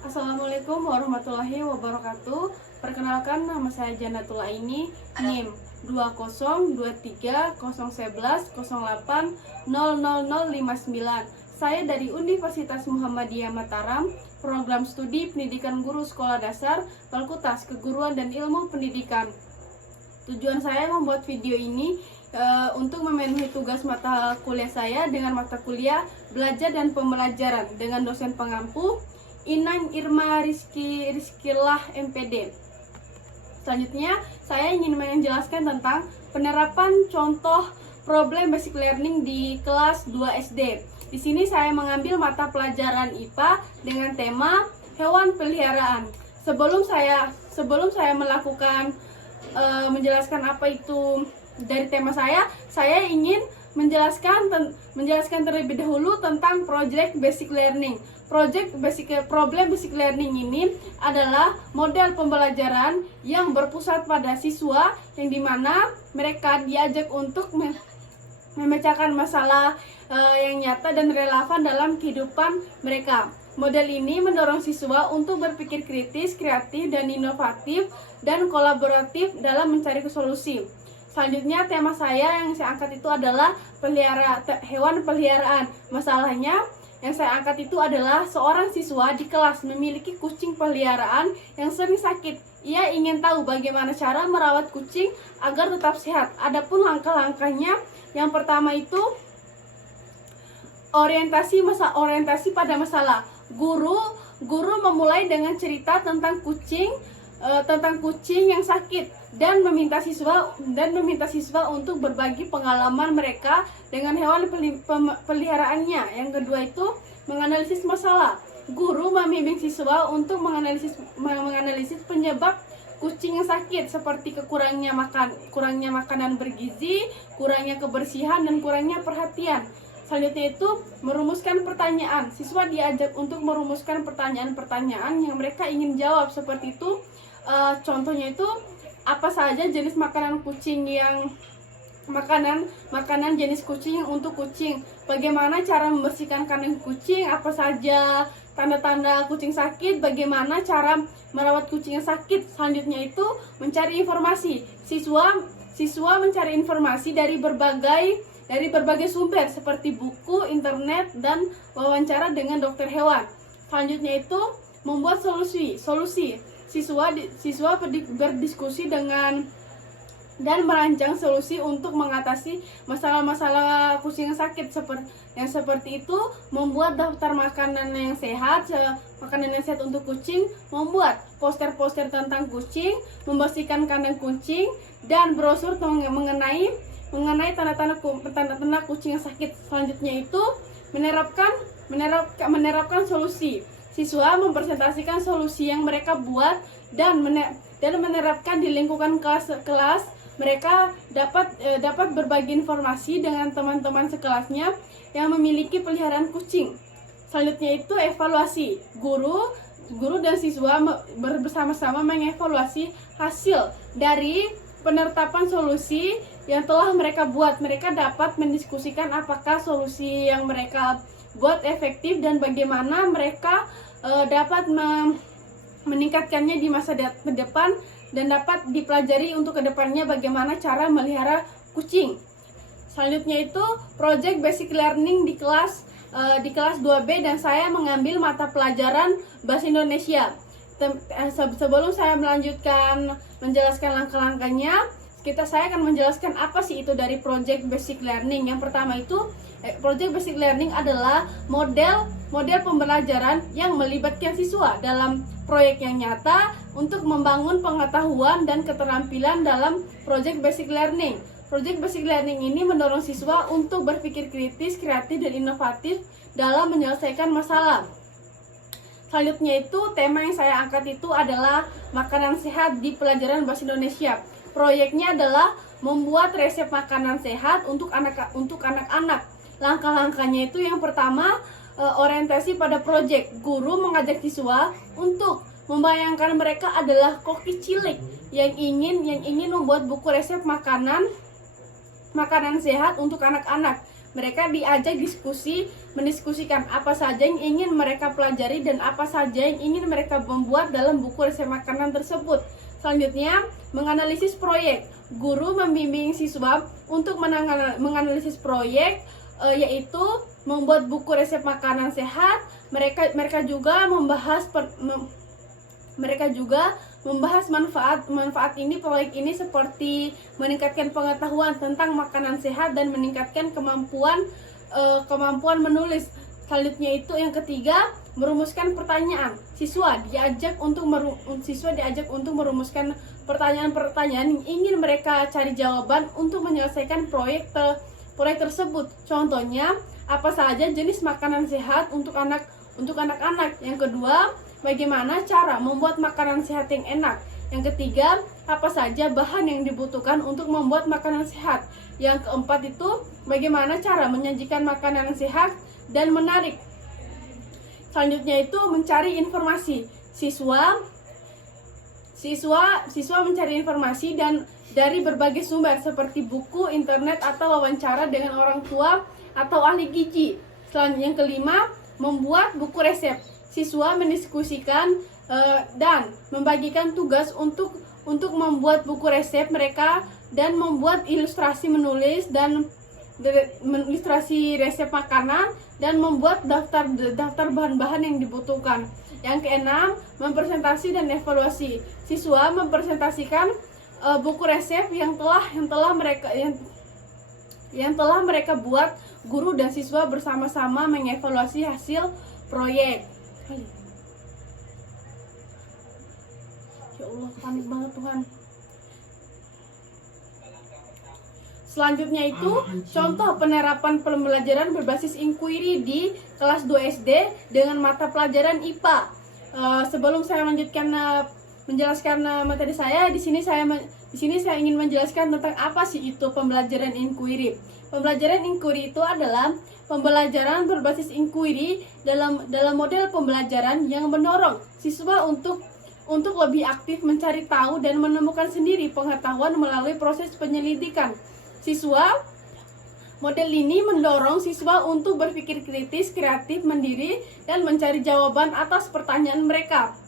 Assalamualaikum warahmatullahi wabarakatuh. Perkenalkan, nama saya Jannatul Aini, NIM 20230110800059. Saya dari Universitas Muhammadiyah Mataram, Program Studi Pendidikan Guru Sekolah Dasar, Fakultas Keguruan dan Ilmu Pendidikan. Tujuan saya membuat video ini untuk memenuhi tugas mata kuliah saya dengan mata kuliah Belajar dan Pembelajaran dengan dosen pengampu Inang Irma Rizkillah MPD. Selanjutnya, saya ingin menjelaskan tentang penerapan contoh problem basic learning di kelas 2 SD. Di sini saya mengambil mata pelajaran IPA dengan tema hewan peliharaan. Sebelum saya melakukan menjelaskan apa itu dari tema saya ingin menjelaskan terlebih dahulu tentang project basic learning. Problem basic learning ini adalah model pembelajaran yang berpusat pada siswa, yang dimana mereka diajak untuk memecahkan masalah yang nyata dan relevan dalam kehidupan mereka. Model ini mendorong siswa untuk berpikir kritis, kreatif, dan inovatif, dan kolaboratif dalam mencari solusi. Selanjutnya, tema saya yang saya angkat itu adalah hewan peliharaan. Masalahnya yang saya angkat itu adalah seorang siswa di kelas memiliki kucing peliharaan yang sering sakit. Ia ingin tahu bagaimana cara merawat kucing agar tetap sehat. Adapun langkah-langkahnya, yang pertama itu orientasi pada masalah. Guru memulai dengan cerita tentang kucing yang sakit dan meminta siswa untuk berbagi pengalaman mereka dengan hewan peliharaannya. Yang kedua itu menganalisis masalah. Guru membimbing siswa untuk menganalisis penyebab kucing yang sakit, seperti kurangnya makanan bergizi, kurangnya kebersihan, dan kurangnya perhatian. Selanjutnya itu merumuskan pertanyaan. Siswa diajak untuk merumuskan pertanyaan-pertanyaan yang mereka ingin jawab, seperti itu. Contohnya itu apa saja jenis makanan jenis kucing yang untuk kucing, bagaimana cara membersihkan kandang kucing, apa saja tanda-tanda kucing sakit, bagaimana cara merawat kucing yang sakit. Selanjutnya itu mencari informasi. Siswa mencari informasi dari berbagai sumber seperti buku, internet, dan wawancara dengan dokter hewan. Selanjutnya itu membuat solusi. Siswa berdiskusi dan merancang solusi untuk mengatasi masalah-masalah kucing yang sakit. Seperti itu, membuat daftar makanan yang sehat untuk kucing, membuat poster-poster tentang kucing, membersihkan kandang kucing, dan brosur mengenai tanda-tanda kucing yang sakit. Selanjutnya itu menerapkan solusi. Siswa mempresentasikan solusi yang mereka buat dan menerapkan di lingkungan kelas. Mereka dapat berbagi informasi dengan teman-teman sekelasnya yang memiliki peliharaan kucing. Selanjutnya itu evaluasi. Guru dan siswa bersama-sama mengevaluasi hasil dari penerapan solusi yang telah mereka buat. Mereka dapat mendiskusikan apakah solusi yang mereka buat efektif dan bagaimana mereka dapat meningkatkannya di masa depan, dan dapat dipelajari untuk kedepannya bagaimana cara melihara kucing. Selanjutnya itu project basic learning di kelas 2B, dan saya mengambil mata pelajaran Bahasa Indonesia. Sebelum saya melanjutkan menjelaskan langkah-langkahnya, saya akan menjelaskan apa sih itu dari project basic learning. Yang pertama itu project basic learning adalah model pembelajaran yang melibatkan siswa dalam proyek yang nyata untuk membangun pengetahuan dan keterampilan dalam project basic learning. Project basic learning ini mendorong siswa untuk berpikir kritis, kreatif, dan inovatif dalam menyelesaikan masalah. Selanjutnya itu tema yang saya angkat itu adalah makanan sehat di pelajaran Bahasa Indonesia. Proyeknya adalah membuat resep makanan sehat untuk anak-anak. Langkah-langkahnya itu yang pertama, orientasi pada proyek. Guru mengajak siswa untuk membayangkan mereka adalah koki cilik yang ingin membuat buku resep makanan sehat untuk anak-anak. Mereka diajak mendiskusikan apa saja yang ingin mereka pelajari dan apa saja yang ingin mereka membuat dalam buku resep makanan tersebut. Selanjutnya, menganalisis proyek. Guru membimbing siswa untuk menganalisis proyek, yaitu membuat buku resep makanan sehat. Mereka juga membahas manfaat proyek ini seperti meningkatkan pengetahuan tentang makanan sehat dan meningkatkan kemampuan menulis. Selanjutnya itu yang ketiga, merumuskan pertanyaan. Siswa diajak untuk merumuskan pertanyaan-pertanyaan yang ingin mereka cari jawaban untuk menyelesaikan proyek tersebut. Contohnya, apa saja jenis makanan sehat untuk anak-anak. Yang kedua, bagaimana cara membuat makanan sehat yang enak. Yang ketiga, apa saja bahan yang dibutuhkan untuk membuat makanan sehat. Yang keempat itu, bagaimana cara menyajikan makanan sehat dan menarik. Selanjutnya itu mencari informasi. Siswa mencari informasi dan dari berbagai sumber seperti buku, internet, atau wawancara dengan orang tua atau ahli gizi. Selanjutnya yang kelima, membuat buku resep. Siswa mendiskusikan dan membagikan tugas untuk membuat buku resep mereka dan membuat ilustrasi menulis dan ilustrasi resep makanan dan membuat daftar bahan-bahan yang dibutuhkan. Yang keenam, mempresentasi dan evaluasi. Siswa mempresentasikan buku resep yang telah mereka buat. Guru dan siswa bersama-sama mengevaluasi hasil proyek. Ya Allah, panik banget Tuhan. Selanjutnya itu contoh penerapan pembelajaran berbasis inquiry di kelas 2 SD dengan mata pelajaran IPA. Sebelum saya melanjutkan menjelaskan materi saya, di sini saya ingin menjelaskan tentang apa sih itu pembelajaran inquiry. Pembelajaran inquiry itu adalah pembelajaran berbasis inquiry dalam model pembelajaran yang mendorong siswa untuk lebih aktif mencari tahu dan menemukan sendiri pengetahuan melalui proses penyelidikan. Model ini mendorong siswa untuk berpikir kritis, kreatif, mandiri, dan mencari jawaban atas pertanyaan mereka.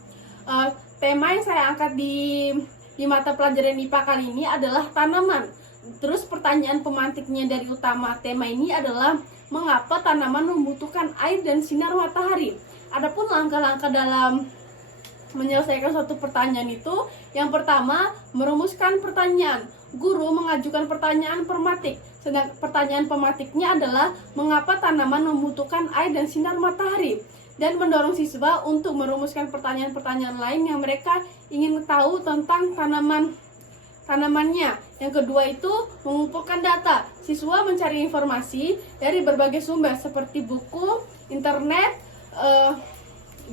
Tema yang saya angkat di mata pelajaran IPA kali ini adalah tanaman. Terus pertanyaan pemantiknya dari utama tema ini adalah mengapa tanaman membutuhkan air dan sinar matahari. Adapun langkah-langkah dalam menyelesaikan suatu pertanyaan itu, yang pertama, merumuskan pertanyaan. Guru mengajukan pertanyaan pematik. Sedang pertanyaan pematiknya adalah mengapa tanaman membutuhkan air dan sinar matahari, dan mendorong siswa untuk merumuskan pertanyaan-pertanyaan lain yang mereka ingin tahu tentang tanamannya. Yang kedua itu mengumpulkan data. Siswa mencari informasi dari berbagai sumber seperti buku, internet,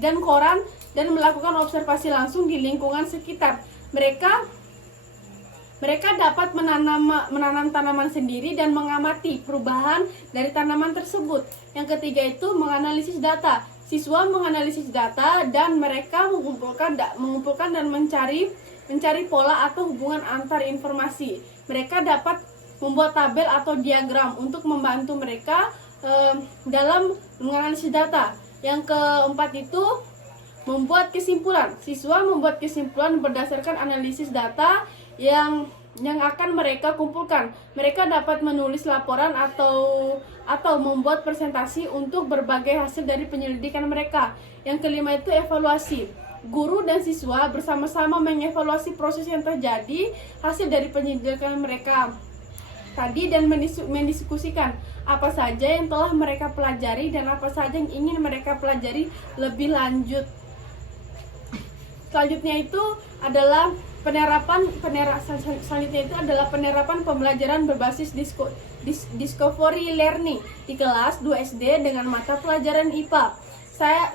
dan koran, dan melakukan observasi langsung di lingkungan sekitar. Mereka dapat menanam tanaman sendiri dan mengamati perubahan dari tanaman tersebut. Yang ketiga itu menganalisis data. Siswa menganalisis data dan mereka mengumpulkan dan mencari pola atau hubungan antar informasi. Mereka dapat membuat tabel atau diagram untuk membantu mereka dalam menganalisis data. Yang keempat itu membuat kesimpulan. Siswa membuat kesimpulan berdasarkan analisis data yang akan mereka kumpulkan. Mereka dapat menulis laporan atau membuat presentasi untuk berbagai hasil dari penyelidikan mereka. Yang kelima itu evaluasi. Guru dan siswa bersama-sama mengevaluasi proses yang terjadi hasil dari penyelidikan mereka tadi dan mendiskusikan apa saja yang telah mereka pelajari dan apa saja yang ingin mereka pelajari lebih lanjut. Selanjutnya itu adalah penerapan pembelajaran berbasis discovery learning di kelas 2 SD dengan mata pelajaran IPA.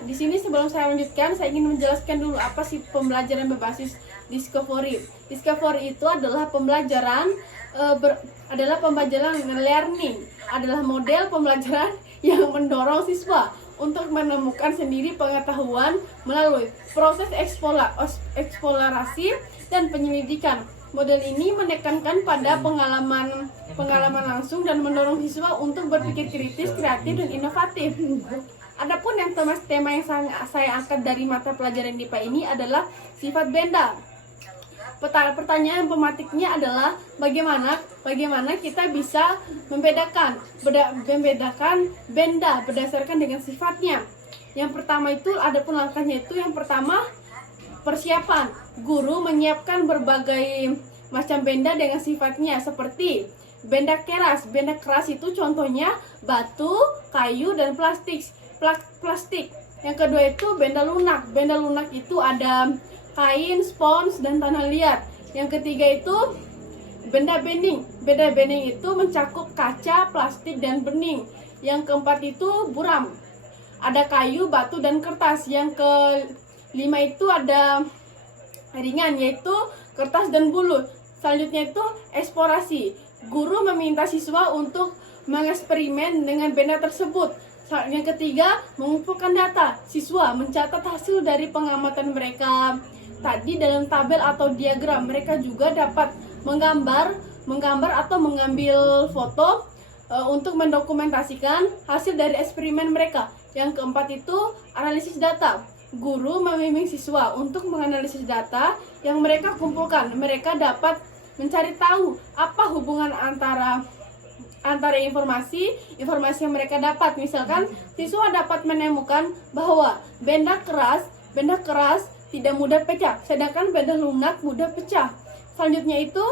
Di sini sebelum saya lanjutkan, saya ingin menjelaskan dulu apa sih pembelajaran berbasis discovery. Discovery itu adalah pembelajaran learning, adalah model pembelajaran yang mendorong siswa untuk menemukan sendiri pengetahuan melalui proses eksplorasi dan penyelidikan. Model ini menekankan pada pengalaman langsung dan mendorong siswa untuk berpikir kritis, kreatif, dan inovatif. Adapun yang tema yang saya angkat dari mata pelajaran IPA ini adalah sifat benda. Pertanyaan pematiknya adalah bagaimana kita bisa membedakan benda berdasarkan dengan sifatnya. Yang pertama itu adapun langkahnya itu yang pertama persiapan. Guru menyiapkan berbagai macam benda dengan sifatnya seperti benda keras. Benda keras itu contohnya batu, kayu, dan plastik. Yang kedua itu benda lunak. Benda lunak itu ada kain, spons, dan tanah liat. Yang ketiga itu benda bening. Benda bening itu mencakup kaca, plastik, dan bening. Yang keempat itu buram. Ada kayu, batu, dan kertas. Yang kelima itu ada ringan, yaitu kertas dan bulut. Selanjutnya itu eksplorasi. Guru meminta siswa untuk mengeksperimen dengan benda tersebut. Yang ketiga, mengumpulkan data. Siswa mencatat hasil dari pengamatan mereka tadi dalam tabel atau diagram. Mereka juga dapat menggambar atau mengambil foto untuk mendokumentasikan hasil dari eksperimen mereka. Yang keempat itu analisis data. Guru membimbing siswa untuk menganalisis data yang mereka kumpulkan. Mereka dapat mencari tahu apa hubungan antara informasi yang mereka dapat. Misalkan siswa dapat menemukan bahwa benda keras tidak mudah pecah, sedangkan benda lunak mudah pecah. Selanjutnya itu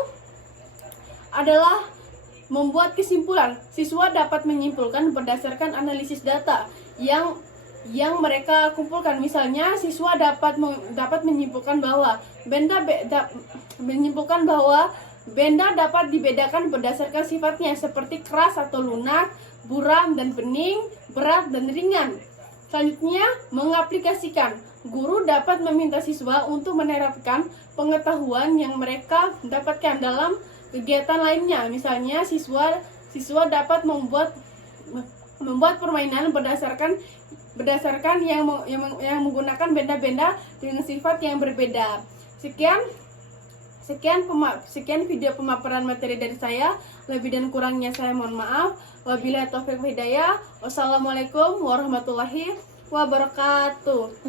adalah membuat kesimpulan. Siswa dapat menyimpulkan berdasarkan analisis data yang mereka kumpulkan. Misalnya siswa dapat menyimpulkan bahwa benda dapat dibedakan berdasarkan sifatnya seperti keras atau lunak, buram dan bening, berat dan ringan. Selanjutnya, mengaplikasikan. Guru dapat meminta siswa untuk menerapkan pengetahuan yang mereka dapatkan dalam kegiatan lainnya. Misalnya siswa dapat membuat permainan berdasarkan yang menggunakan benda-benda dengan sifat yang berbeda. Sekian video pemaparan materi dari saya. Lebih dan kurangnya saya mohon maaf. Wabillahi taufiq wal hidayah. Wassalamualaikum warahmatullahi wabarakatuh.